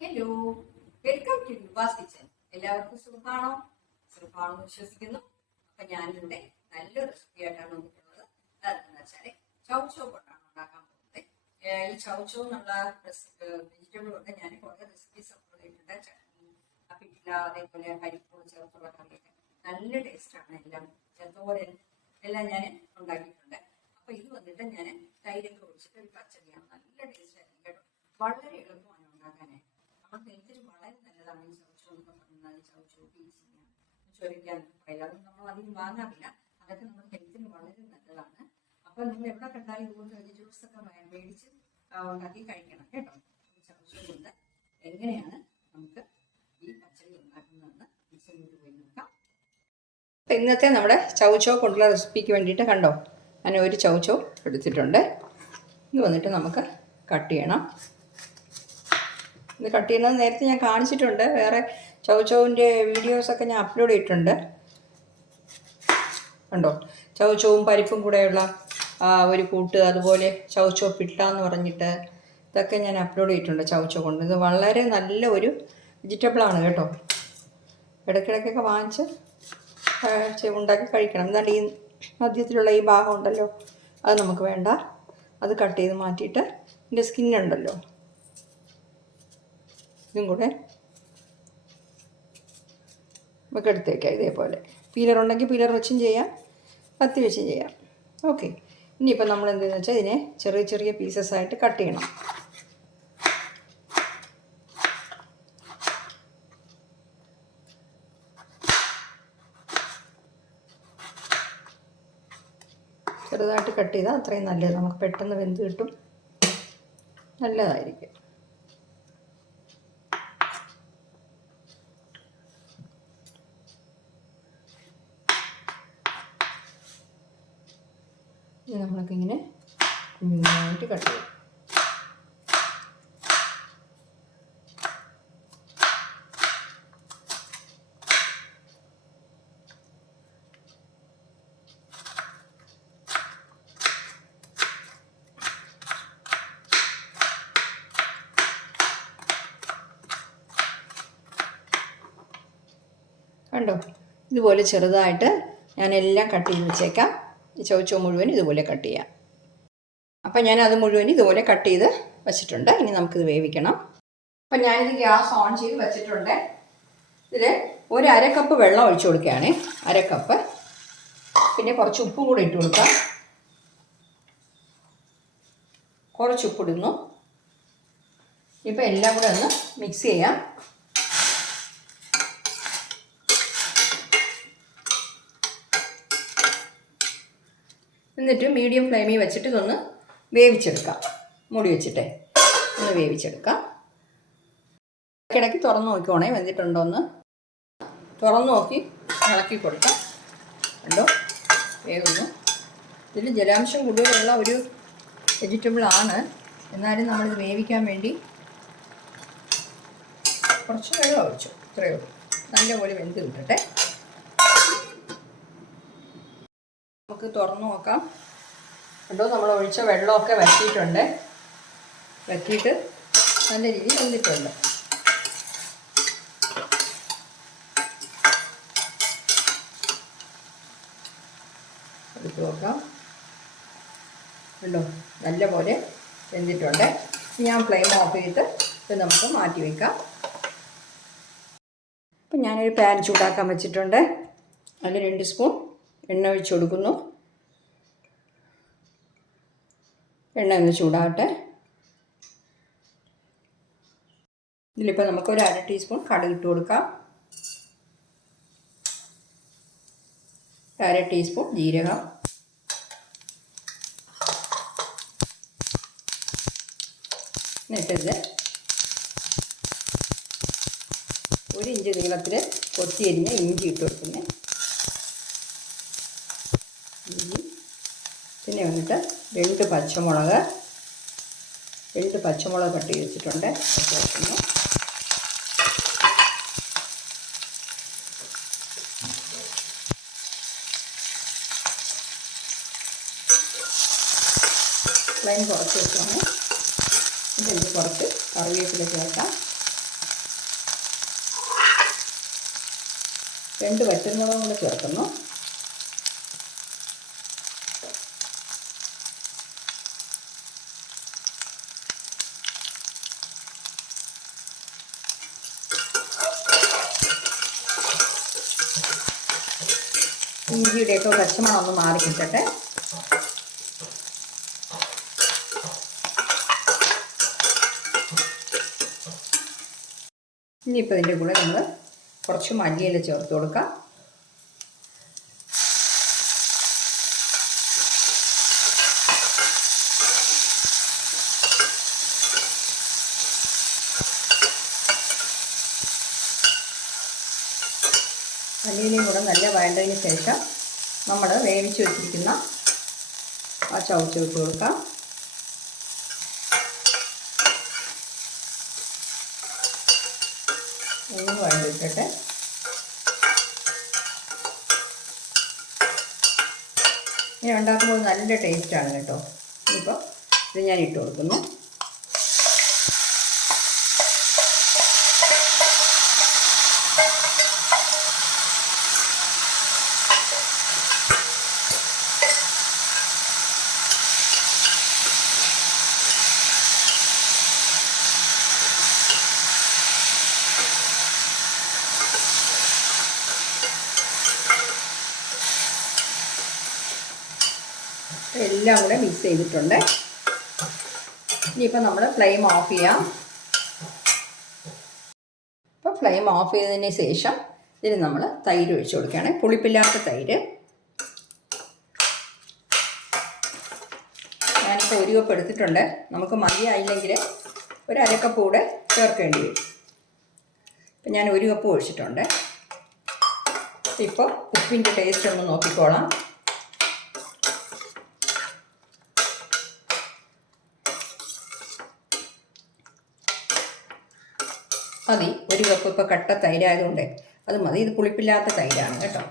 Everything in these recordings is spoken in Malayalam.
Hello welcome to Yuva's kitchen എല്ലാവർക്കും സുഖമാണോ? സുഖമാണെന്ന് വിശ്വസിക്കുന്നു. അപ്പൊ ഞാനിവിടെ നല്ലൊരു റെസിപ്പി ആയിട്ടാണ് വന്നിട്ടുള്ളത്. അതെന്താണെന്ന് വെച്ചാൽ ചൗച്ചോ കൊണ്ടാണ് ഉണ്ടാക്കാൻ പോകുന്നത്. ഈ ഈ ചൗച്ചോ എന്നുള്ള വെജിറ്റബിൾ കൊണ്ട് ഞാൻ കുറെ റെസിപ്പീസ് ചെയ്തിട്ടുണ്ട് പിറ്റില അതേപോലെ പരിപ്പും ചേർത്തുള്ള കറിയൊക്കെ. നല്ല ടേസ്റ്റാണ് എല്ലാം. തോരൻ എല്ലാം ഞാൻ ഉണ്ടാക്കിയിട്ടുണ്ട്. അപ്പൊ ഇത് വന്നിട്ട് ഞാൻ തൈരൊക്കെ ഒഴിച്ചിട്ട് ഒരു പച്ചടിയാണ്. നല്ല ടേസ്റ്റ് ആയിരിക്കും കേട്ടോ. വളരെ എളുപ്പമാണ് ഉണ്ടാക്കാനായിട്ട് നമ്മുടെ ഹെൽത്തിന് വളരെ നല്ലതാണ് ഈ ചവച്ചു പീച്ചിങ്ങ ചൊരിക്കാൻ അതൊന്നും നമ്മൾ അധികം വാങ്ങാറില്ല. അതൊക്കെ നമ്മുടെ ഹെൽത്തിന് വളരെ നല്ലതാണ്. അപ്പൊ നിങ്ങൾ എവിടെ കണ്ടാലും ഇതുപോലത്തെ ജ്യൂസ് ഒക്കെ മേടിച്ച് ഉണ്ടാക്കി കഴിക്കണം കേട്ടോ. ഈ ചവച്ചു എങ്ങനെയാണ് നമുക്ക് ഈ പച്ചടി ഉണ്ടാക്കുന്നതെന്ന് കിച്ചണിലോട്ട് പോയി നോക്കാം. അപ്പം ഇന്നത്തെ നമ്മുടെ ചൗച്ചോ കൊണ്ടുള്ള റെസിപ്പിക്ക് വേണ്ടിയിട്ട് കണ്ടോ? ഞാൻ ഒരു ചൗച്ചോ എടുത്തിട്ടുണ്ട്. ഇത് വന്നിട്ട് നമുക്ക് കട്ട് ചെയ്യണം. ഇത് കട്ട് ചെയ്യുന്നത് നേരത്തെ ഞാൻ കാണിച്ചിട്ടുണ്ട്. വേറെ ചൗച്ചോവിന്റെ വീഡിയോസൊക്കെ ഞാൻ അപ്ലോഡ് ചെയ്തിട്ടുണ്ട്. കണ്ടോ? ചൗച്ചവും പരിപ്പും കൂടെയുള്ള ഒരു കൂട്ട് അതുപോലെ ചൗച്ചോ പിട്ട എന്ന് പറഞ്ഞിട്ട് ഇതൊക്കെ ഞാൻ അപ്ലോഡ് ചെയ്തിട്ടുണ്ട് ചൗച്ചോ കൊണ്ട്. ഇത് വളരെ നല്ല ഒരു വെജിറ്റബിളാണ് കേട്ടോ. ഇടയ്ക്കിടയ്ക്കൊക്കെ വാങ്ങിച്ച് ചെ- ഉണ്ടാക്കി കഴിക്കണം. എന്താണ് ഈ മധ്യത്തിലുള്ള ഈ ഭാഗം ഉണ്ടല്ലോ അത് നമുക്ക് വേണ്ട. അത് കട്ട് ചെയ്ത് മാറ്റിയിട്ട് ഇതിന്റെ സ്കിന്നുണ്ടല്ലോ ഇതും കൂടെ നമുക്ക് എടുത്തേക്കാം ഇതേപോലെ. പീലർ ഉണ്ടെങ്കിൽ പീലർ വെച്ചും ചെയ്യാം. കത്തി വെച്ചും ചെയ്യാം. ഓക്കെ ഇനിയിപ്പോൾ നമ്മൾ എന്തെന്ന് വെച്ചാൽ ഇതിനെ ചെറിയ ചെറിയ പീസസ് ആയിട്ട് കട്ട് ചെയ്യണം. ചെറുതായിട്ട് കട്ട് ചെയ്താൽ അത്രയും നല്ലത്. നമുക്ക് പെട്ടെന്ന് വെന്ത് കിട്ടും. നല്ലതായിരിക്കും. ഇനി നമ്മളൊക്കെ ഇങ്ങനെ കുഞ്ഞായിട്ട് കട്ട് ചെയ്യും. കണ്ടോ? ഇതുപോലെ ചെറുതായിട്ട് ഞാൻ എല്ലാം കട്ട് ചെയ്ത് വെച്ചേക്കാം. ചുവച്ചോ മുഴുവൻ ഇതുപോലെ കട്ട് ചെയ്യാം. അപ്പം ഞാൻ അത് മുഴുവൻ ഇതുപോലെ കട്ട് ചെയ്ത് വെച്ചിട്ടുണ്ട്. ഇനി നമുക്കിത് വേവിക്കണം. അപ്പം ഞാനിത് ഗ്യാസ് ഓൺ ചെയ്ത് വെച്ചിട്ടുണ്ട്. ഇതിൽ ഒരു അര കപ്പ് വെള്ളം ഒഴിച്ചു കൊടുക്കുകയാണ്. അര കപ്പ് പിന്നെ കുറച്ച് ഉപ്പും കൂടെ ഇട്ട് കൊടുക്കാം. കുറച്ച് ഉപ്പിടുന്നു ഇപ്പം എല്ലാം കൂടെ ഒന്ന് മിക്സ് ചെയ്യാം. എന്നിട്ട് മീഡിയം ഫ്ലെയിമിൽ വെച്ചിട്ട് ഇതൊന്ന് വേവിച്ചെടുക്കാം. മൂടി വെച്ചിട്ടേ. ഒന്ന് വേവിച്ചെടുക്കാം. ഇടയ്ക്കിടയ്ക്ക് തുറന്ന് നോക്കിക്കോണേ. വെന്തിട്ടുണ്ടോ തുറന്നു നോക്കി ഇളക്കി കൊടുക്കാം. കണ്ടോ? വേകുന്നു ഇതിൽ ജലാംശം കൂടുതലുള്ള ഒരു വെജിറ്റബിൾ ആണ്. എന്നാലും നമ്മളിത് വേവിക്കാൻ വേണ്ടി കുറച്ച് വെള്ളം ഒഴിച്ചു. ഇത്രയേ ഉള്ളൂ. നല്ലപോലെ വെന്ത് കിട്ടട്ടെ. നമുക്ക് തുറന്നു നോക്കാം. കണ്ടോ നമ്മൾ ഒഴിച്ച വെള്ളമൊക്കെ വറ്റിയിട്ടുണ്ട്. വറ്റിയിട്ട് നല്ല രീതിയിൽ വന്നിട്ടുണ്ട്. എടുത്ത് നോക്കാം. കണ്ടോ നല്ല പോലെ വെന്തിട്ടുണ്ട് ഞാൻ ഫ്ലെയിം ഓഫ് ചെയ്തിട്ട് ഇത് നമുക്ക് മാറ്റി വയ്ക്കാം അപ്പം ഞാനൊരു പാൻ ചൂടാക്കാൻ വെച്ചിട്ടുണ്ട്. അതിൽ രണ്ട് സ്പൂൺ എണ്ണ ഒഴിച്ച് കൊടുക്കുന്നു. എണ്ണ ഒന്ന് ചൂടാകട്ടെ ഇതിലിപ്പോൾ നമുക്ക് ഒരു അര ടീസ്പൂൺ കടുക് ഇട്ട് കൊടുക്കാം. അര ടീസ്പൂൺ ജീരകം. എന്നിട്ടിത് ഒരു ഇഞ്ച് നീളത്തിൽ കൊത്തിയരിഞ്ഞ് ഇഞ്ചി ഇട്ട് കൊടുക്കുന്നത് പിന്നെ വന്നിട്ട് രണ്ട് പച്ചമുളക് രണ്ട് പച്ചമുളക് കട്ട് ചെയ്ത് വെച്ചിട്ടുണ്ട്. ചേർക്കുന്നു ഫ്ലെയിം കുറച്ച് വെച്ചാണ്. ഇതിന്റെ കുറച്ച് കറിവേപ്പില ചേർക്കാം രണ്ട് വറ്റൻമുളകും കൂടെ ചേർക്കുന്നു. ഇഞ്ചിയുടെയൊക്കെ പച്ചമണം ഒന്ന് മാറി കിട്ടട്ടെ ഇനിയിപ്പോൾ ഇതിന്റെ കൂടെ നമ്മൾ കുറച്ച് മല്ലിയില ചേർത്ത് കൊടുക്കാം. മല്ലിയിലയും കൂടെ നല്ല വഴണ്ടതിന് ശേഷം നമ്മൾ വേവിച്ച് വെച്ചിരിക്കുന്ന ആ ചവച്ച് വിട്ട് കൊടുക്കാം. ഒന്ന് വഴണ്ടിട്ടിട്ട് ഇനി ഉണ്ടാക്കുമ്പോൾ നല്ല ടേസ്റ്റാണ് കേട്ടോ. ഇപ്പോൾ ഇത് ഞാൻ ഇട്ട് കൊടുക്കുന്നു. എല്ലാം കൂടെ മിക്സ് ചെയ്തിട്ടുണ്ട്. ഇനിയിപ്പോൾ നമ്മൾ ഫ്ലെയിം ഓഫ് ചെയ്യാം. ഇപ്പോൾ ഫ്ലെയിം ഓഫ് ചെയ്തതിന് ശേഷം ഇതിന് നമ്മൾ തൈര് ഒഴിച്ചു കൊടുക്കുകയാണ്. പുളിപ്പില്ലാത്ത തൈര്. ഞാനിപ്പോൾ ഒരു കപ്പ് എടുത്തിട്ടുണ്ട്. നമുക്ക് മതിയായില്ലെങ്കിൽ ഒരു അരക്കപ്പ് കൂടെ ചേർക്കേണ്ടി വരും. ഇപ്പം ഞാൻ ഒരു കപ്പ് ഒഴിച്ചിട്ടുണ്ട്. ഇപ്പോൾ ഉപ്പിന്റെ ടേസ്റ്റ് ഒന്ന് നോക്കിക്കോളാം. മതി. ഒരു കപ്പ് ഇപ്പോൾ കട്ട തൈരായതുകൊണ്ട് അത് മതി. ഇത് പുളിപ്പില്ലാത്ത തൈരാണ് കേട്ടോ.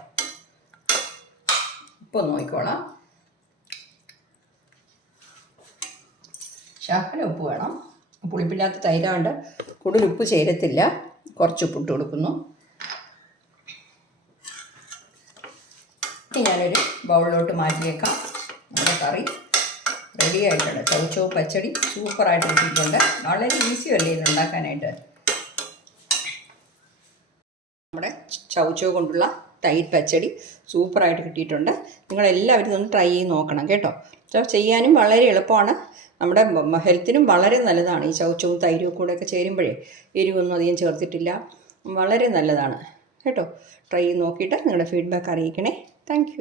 ഇപ്പോൾ നോക്കിക്കോളാം. ശാക്കര ഉപ്പ് വേണം. പുളിപ്പില്ലാത്ത തൈരാണ്ട് കൂടുതൽ ഉപ്പ് ചേരത്തില്ല. കുറച്ച് ഉപ്പ് ഉപ്പിട്ട് കൊടുക്കുന്നു. ഞാനൊരു ബൗളിലോട്ട് മാറ്റിയേക്കാം. നമ്മുടെ കറി റെഡി ആയിട്ടുണ്ട്. ചൗച്ചോ പച്ചടി സൂപ്പറായിട്ട് കിട്ടിയിട്ടുണ്ട്. വളരെ ഈസി അല്ലേ ഇത് ഉണ്ടാക്കാനായിട്ട്? ചൗച്ചോ കൊണ്ടുള്ള തൈര് പച്ചടി സൂപ്പറായിട്ട് കിട്ടിയിട്ടുണ്ട്. നിങ്ങളെല്ലാവരും ഇതൊന്ന് ട്രൈ ചെയ്ത് നോക്കണം കേട്ടോ. അപ്പോൾ ചെയ്യാനും വളരെ എളുപ്പമാണ്. നമ്മുടെ ഹെൽത്തിനും വളരെ നല്ലതാണ് ഈ ചവച്ചവും തൈരും കൂടെ ഒക്കെ ചേരുമ്പോഴേ. എരിവൊന്നും അധികം ചേർത്തിട്ടില്ല. വളരെ നല്ലതാണ്. കേട്ടോ. ട്രൈ ചെയ്ത് നോക്കിയിട്ട് നിങ്ങളുടെ ഫീഡ്ബാക്ക് അറിയിക്കണേ. താങ്ക്